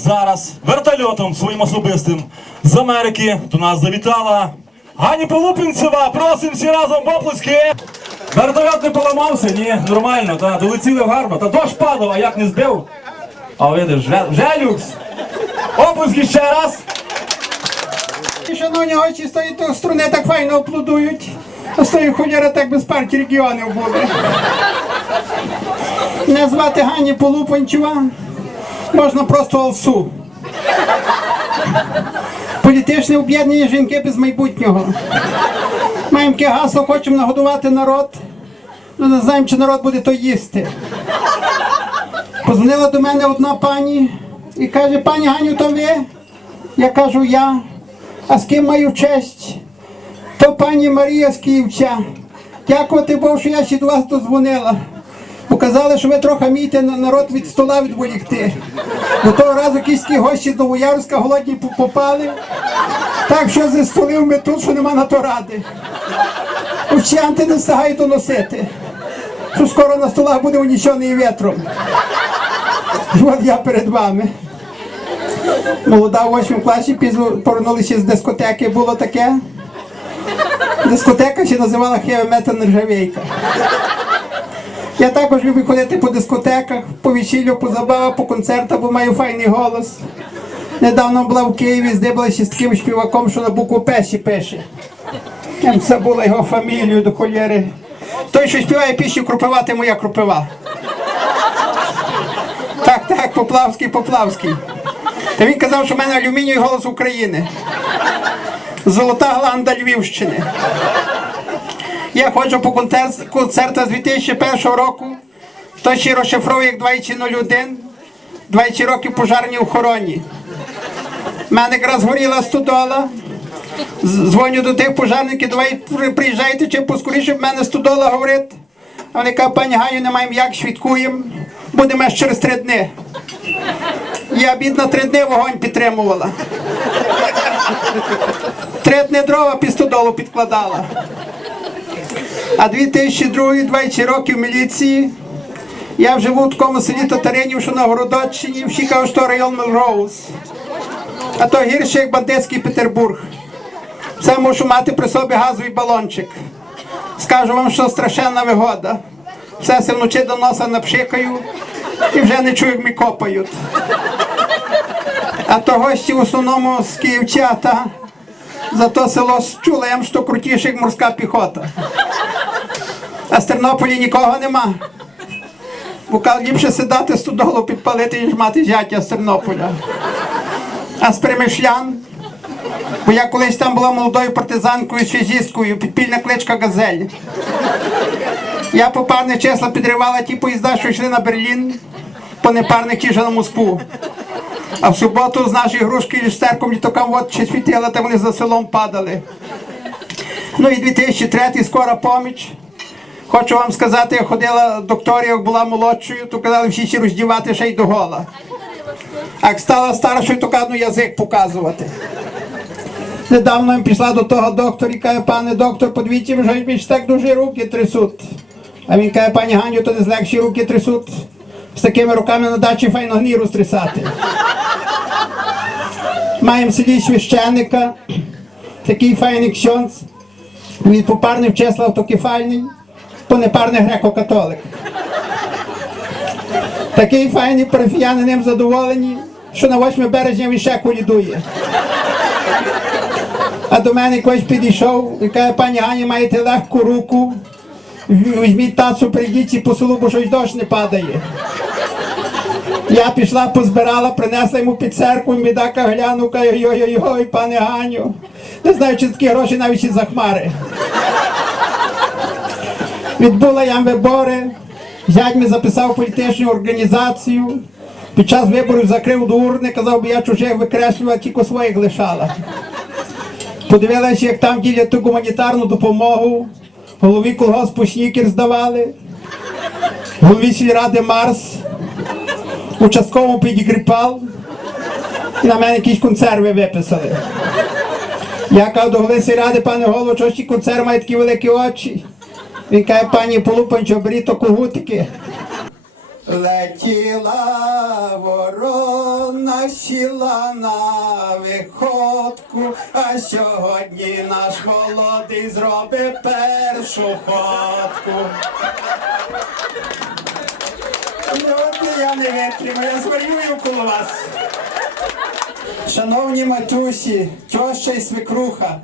зараз вертольотом своїм особистим з Америки до нас завітала Гані Полупінцева. Просимо всі разом оплески. Вертольот не поламався, ні, нормально, та долетіли гарно. Та дощ падав, а як не збив. А видиш, вже, вже люкс. Оплески ще раз. Шановні з тої то струни так файно аплодують. А з тої так без партії регіонів були. Мене звати Гані Полупанчева. Можна просто Алсу. Політичне об'єднання жінки без майбутнього. Маємо таке гасло, хочемо нагодувати народ. Ну не знаємо, чи народ буде то їсти. Позвонила до мене одна пані і каже, пані Ганю, то ви? Я кажу, я. А з ким маю честь? То пані Марія з Київця. Дякувати Богу, що я ще до вас дозвонила. Показали, що ви трохи вмієте народ від стола відволікти. До того разу київські гості з Новоярська голодні попали. Так що зі столів ми тут, що нема на то ради. Овчанти не встигають доносити. Що скоро на столах буде унічений вітром. І от я перед вами. Молода в 8 класі пізно повернулися з дискотеки, було таке. Дискотека ще називала Metal Нержавейка. Я також люблю ходити по дискотеках, по весіллю, по забавах, по концертах, бо маю файний голос. Недавно була в Києві, здибалася з таким співаком, що на букву Песі пише. Б забула його фамілію до холєри. Той, що співає пісню Крупива, ти моя крупива. Так, так, Поплавський, Поплавський. Та він казав, що в мене алюмінієвий голос України. Золота гланда Львівщини. Я ходжу по концерт- концертах з 2001 року. То ще розшифровує як 201, 20 років пожарній охороні. У мене якраз горіла студола. Дзвоню до тих пожарників, давай приїжджайте чи поскоріше, в мене студола говорить. А вони кажуть, пані Ганю, не маємо як, швидкуємо. Будемо аж через три дні. Я бідна три дні вогонь підтримувала. Три дні дрова під стодолу підкладала. А 2002 20 років в міліції. Я живу в такому селі Татаринів, що на Городоччині, всі кажуть, що район Мелроуз. А то гірше, як бандитський Петербург. Це мушу мати при собі газовий балончик. Скажу вам, що страшенна вигода. Все се вночі до носа напшикаю і вже не чую, як ми копають. А то гості в основному з Київчата. Зато село з чулем, що крутіше, як морська піхота. А з Тернополі нікого нема. Бо ліпше сідати стодолу підпалити, ніж мати зятя з Тернополя. А з Перемишлян, бо я колись там була молодою партизанкою, связісткою, підпільна кличка Газель. Я по парних підривала ті поїзда, що йшли на Берлін, по непарних ті же на Москву. А в суботу з нашої грушки люстерком літаком от ще світила, та вони за селом падали. Ну і 2003 скора поміч. Хочу вам сказати, я ходила до докторів, як була молодшою, то казали всі ще роздівати ще й до гола. А як стала старшою, то казали, ну, язик показувати. Недавно я пішла до того доктора і каже, пане доктор, подивіться, вже більш так дуже руки трясуть. А він каже, пані Ганю, то не злегші руки трясуть. З такими руками на дачі файно гніру стрясати. Маємо в селі священника, такий файний ксьонц. Він попарний в числа автокефальний, то непарний греко-католик. Такий файний парафіяни ним задоволені, що на 8 березня він ще колідує. А до мене когось підійшов і каже, пані Гані, маєте легку руку. Візьміть тацу, прийдіть і по селу, бо щось дощ не падає. Я пішла, позбирала, принесла йому під церкву, мідака глянув, каже, йой-йой-йой, пане Ганю. Не знаю, чи такі гроші навіть і за хмари. Відбула я вибори, зять ми записав політичну організацію. Під час виборів закрив до урни, казав, би я чужих викреслювала, тільки своїх лишала. Подивилася, як там ділять ту гуманітарну допомогу. Голові колгоспу Шнікер здавали, голові сільради Марс, участковому підігріпал, і на мене якісь консерви виписали. Я кажу до голови сільради, пане голово, чого ж ті консерви мають такі великі очі? Він каже, пані Полупанчо, беріть то когутики. Летіла ворона. Сіла на виходку, а сьогодні наш молодий зробить першу ходку. Ну, я не витримаю, я зварюю коло вас. Шановні матусі, тьоща і свекруха,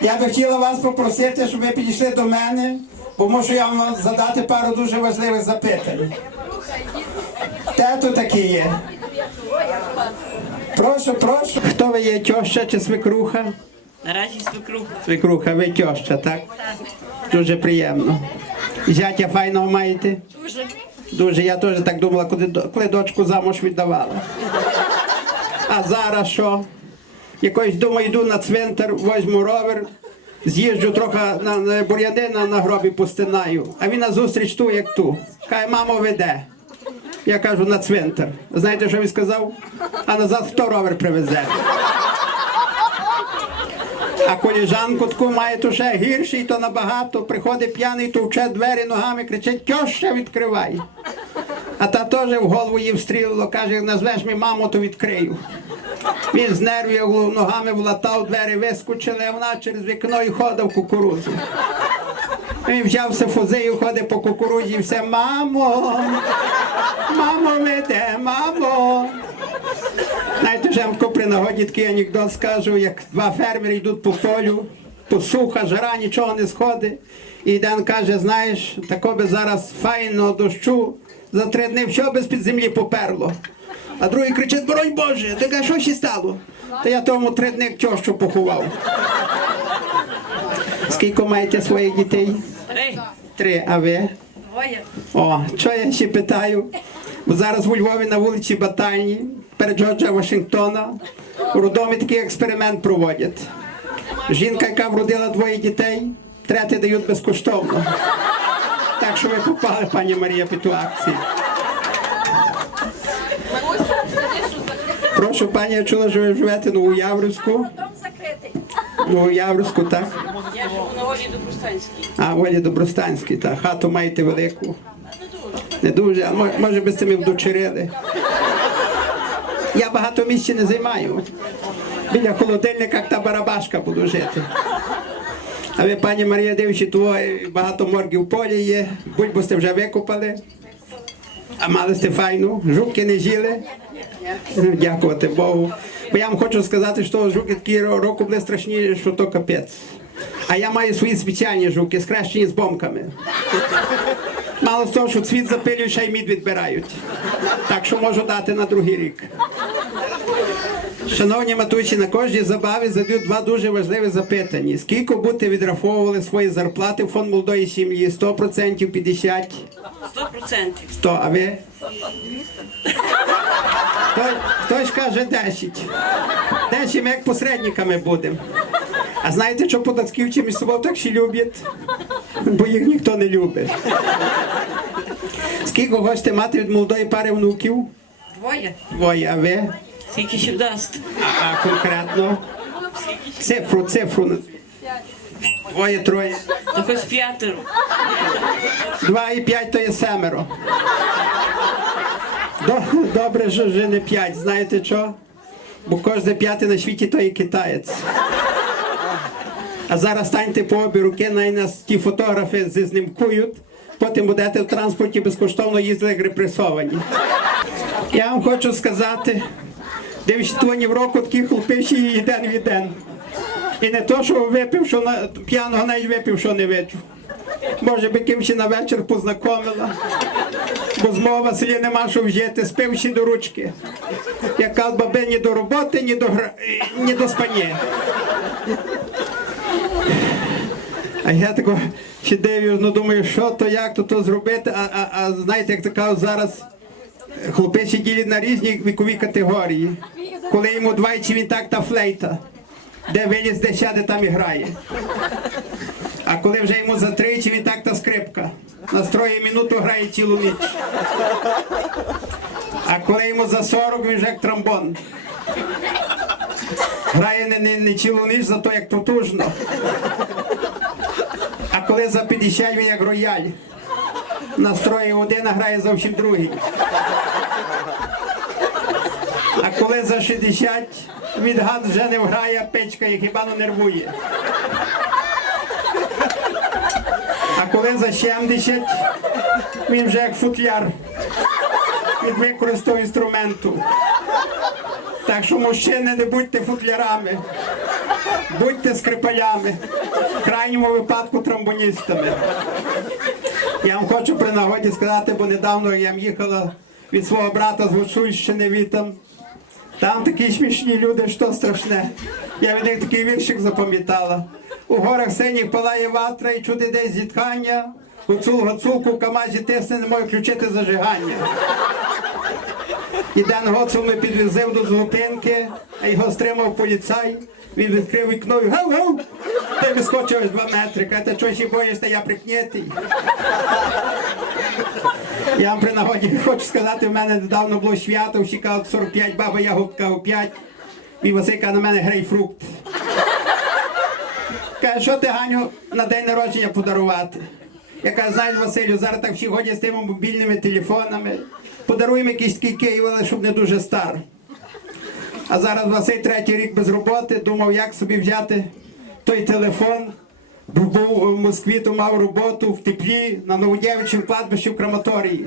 я би хотіла вас попросити, щоб ви підійшли до мене, бо мушу я вам задати пару дуже важливих запитань. Де тут такі є? Прошу, прошу. Хто ви є, тьоща чи свекруха? Наразі свекруха. Свекруха, ви тьоща, так? Дуже приємно. Зятя файного маєте? Дуже. Дуже, я теж так думала, коли, коли дочку замуж віддавала. А зараз що? Якось думаю, йду на цвинтар, возьму ровер, з'їжджу трохи на, на бур'янина на гробі пустинаю, а він назустріч ту, як ту. Каже, мамо, веде. Я кажу на цвинтар. Знаєте, що він сказав? А назад хто ровер привезе? А коліжанку таку має то ще гірший, то набагато. Приходить п'яний, товче двері ногами, кричить, тьоща відкривай. А та теж в голову їй встрілило, каже, назвеш мені маму, то відкрию. Він з нервів ногами влатав, двері вискочили, а вона через вікно і ходив кукурудзу. Він взявся фузею, ходить по кукурудзі і все, мамо, мамо веде, мамо. Знаєте, таку при нагоді такий анекдот скажу, як два фермери йдуть по полю, посуха, жара, нічого не сходить. І один каже, знаєш, тако би зараз файного дощу, за три дні все без під землі поперло. А другий кричить, боронь Боже, ти каже, що ще стало? Та я тому три дні тьощу поховав. Скільки маєте своїх дітей? Три. Три, а ви? Двоє. О, що я ще питаю? Бо зараз у Львові на вулиці Батальні, перед Джорджа Вашингтона, у роддомі такий експеримент проводять. Жінка, яка вродила двоє дітей, третє дають безкоштовно. Так що ви попали, пані Марія, під ту акцію. Прошу, пані, я чула, що ви живете ну, у Яврівську. Дом закритий. Ну, у Яврівську, так? Я живу на Олі Добростанській. А, Волі Добростанський, так. Хату маєте велику. Не дуже, а мо- може би з цими вдочерили. Я багато місця не займаю. Біля холодильника як та барабашка буду жити. А ви, пані Марія, дивлячи, твоє багато моргів в полі є, бульбу сте вже викопали. А мали сте жуки не жіли. Ну, Дякувати Богу. Бо я вам хочу сказати, що жуки такі року були страшні, що то капець. А я маю свої спеціальні жуки, скрещені з бомками. Мало з того, що цвіт запилюють, ще й мід відбирають. Так що можу дати на другий рік. Шановні матусі, на кожній забаві задають два дуже важливі запитання. Скільки будете відраховували свої зарплати в фонд молодої сім'ї? 100%, 50%? Сто процентів. 100, а ви? Хто, хтось каже 10. 10 ми як посередниками будемо. А знаєте, що податківці між собою так ще люблять? Бо їх ніхто не любить. Скільки хочете мати від молодої пари внуків? Двоє. Двоє, а ви? Скільки ще вдасть? А, а конкретно? Цифру, цифру. Двоє, троє. То хоч п'ятеро. Два і п'ять то є семеро. Добре, що вже не п'ять. Знаєте що? Бо кожне п'яте на світі то є китаєць. А зараз станьте по обі руки, най нас ті фотографи зізнімкують, потім будете в транспорті безкоштовно їздили як репресовані. Я вам хочу сказати, дивіться, в року такі хлопиші і день від день. І не то, що випив, що на п'яного навіть випив, що не виджу. Може би ким ще на вечір познайомила. Бо з мого Василя нема що вжити, спив ще до ручки. Яка баби ні до роботи, ні до гра... ні до спані. А я тако ще дивлюсь, ну думаю, що то, як то то зробити. А, а, а знаєте, як така зараз хлопці ділять на різні вікові категорії. Коли йому двадцять, він так та флейта. Де виліз, де там і грає. А коли вже йому за тричі, він так та скрипка. Настроє минуту грає цілу ніч. А коли йому за 40, він вже як тромбон. Грає не, не, не цілу ніч, зато як потужно. А коли за 50 він як рояль. Настроє один, а грає зовсім другий. А коли за 60 від гад вже не вграє, печка і хіба не нервує. А коли за 70, він вже як футляр від використаного інструменту. Так що мужчини не будьте футлярами, будьте скрипалями, в крайньому випадку тромбоністами. Я вам хочу при нагоді сказати, бо недавно я їхала від свого брата з Гуцульщини вітам. Там такі смішні люди, що страшне. Я від них такий віршик запам'ятала. У горах синіх палає ватра і чуди десь зітхання. Гуцул гуцулку в камазі тисне, не може включити зажигання. І Ден Гоцул ми підвезив до зупинки, а його стримав поліцай. Він відкрив вікно і гав гав. Той вискочив із два метри. Каже, «Та чого ще боїшся, я прикнятий. Я вам при нагоді хочу сказати, в мене недавно було свято, всі кажуть 45, баба ягодка у 5. І Василька на мене грейпфрукт. Каже, що ти Ганю на день народження подарувати? Я кажу, знаєш, Василю, зараз так всі ходять з тими мобільними телефонами. Подаруємо якийсь такий Київ, але щоб не дуже стар. А зараз Василь третій рік без роботи, думав, як собі взяти той телефон. Був в Москві, то мав роботу в теплі на Новодєвичому кладбищі в крематорії.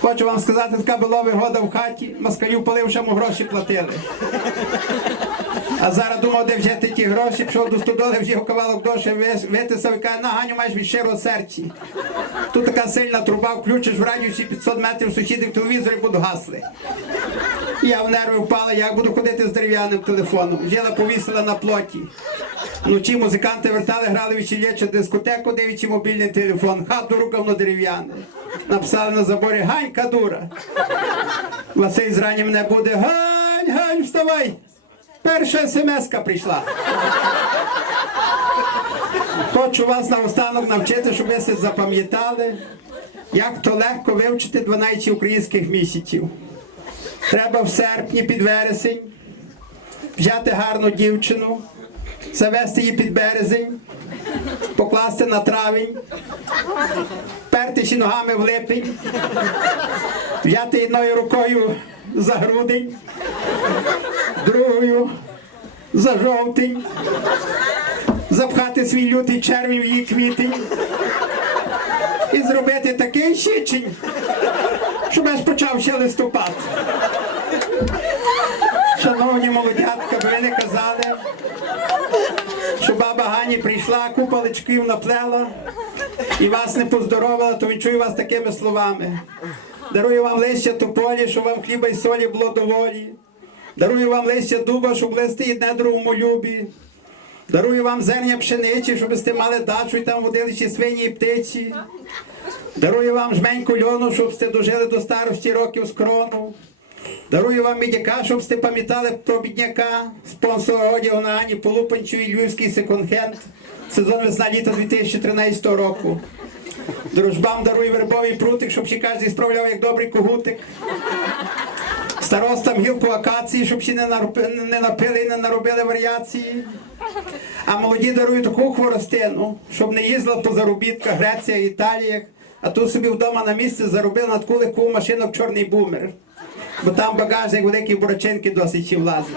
Хочу вам сказати, така була вигода в хаті, москалів поливши йому гроші платили. А зараз думав, де взяти ті гроші, пішов до стодоли, вже кавалок доші витисав і каже, на Ганю маєш від щирого серця. Тут така сильна труба, включиш в радіусі 500 метрів сусідів телевізори будуть гасли. Я в нерви впала, як буду ходити з дерев'яним телефоном. Жила повісила на плоті. Вночі музиканти вертали, грали вечілечу дискотеку, дивлячи мобільний телефон. Хату рукавно дерев'яне. Написали на заборі Ганька дура. Василь зрані мене буде. Гань, Гань, вставай! Перша смс-ка прийшла. Хочу вас наостанок навчити, щоб ви це запам'ятали, як то легко вивчити 12 українських місяців. Треба в серпні під вересень взяти гарну дівчину, завести її під березень, покласти на травень, пертися ногами в липень, взяти одною рукою за грудень, другою за жовтень, запхати свій лютий червень в її квітень і зробити такий щічень, щоб аж почався листопад. Шановні молодятка, ви не казали, що баба Гані прийшла, купа личків наплела і вас не поздоровила, то відчую вас такими словами. Дарую вам листя тополі, щоб вам хліба й солі було доволі. Дарую вам листя дуба, щоб листи одне другому любі. Дарую вам зерня пшениці, щоб сте мали дачу і там водили свині і птиці. Дарую вам жменьку льону, щоб сте дожили до старості років з крону. Дарую вам мідяка, щоб сте пам'ятали про бідняка, спонсор одягу на Ані Полупанчу і Львівський секонд-хенд. Сезон весна літа 2013 року. Дружбам дарую вербовий прутик, щоб ще кожен справляв як добрий когутик. Старостам гілку акації, щоб ще не, напили і не наробили варіації. А молоді дарують таку хворостину, щоб не їздила по заробітках Греція, Італія, а тут собі вдома на місці заробив на таку легку машинок чорний бумер. Бо там багажник великі бурачинки досить чи влазить.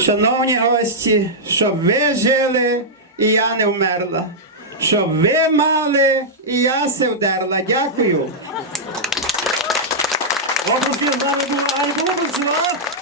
Шановні гості, щоб ви жили і я не вмерла. Щоб ви мали і я се вдерла. Дякую. Оплески з нами була Полупенцева.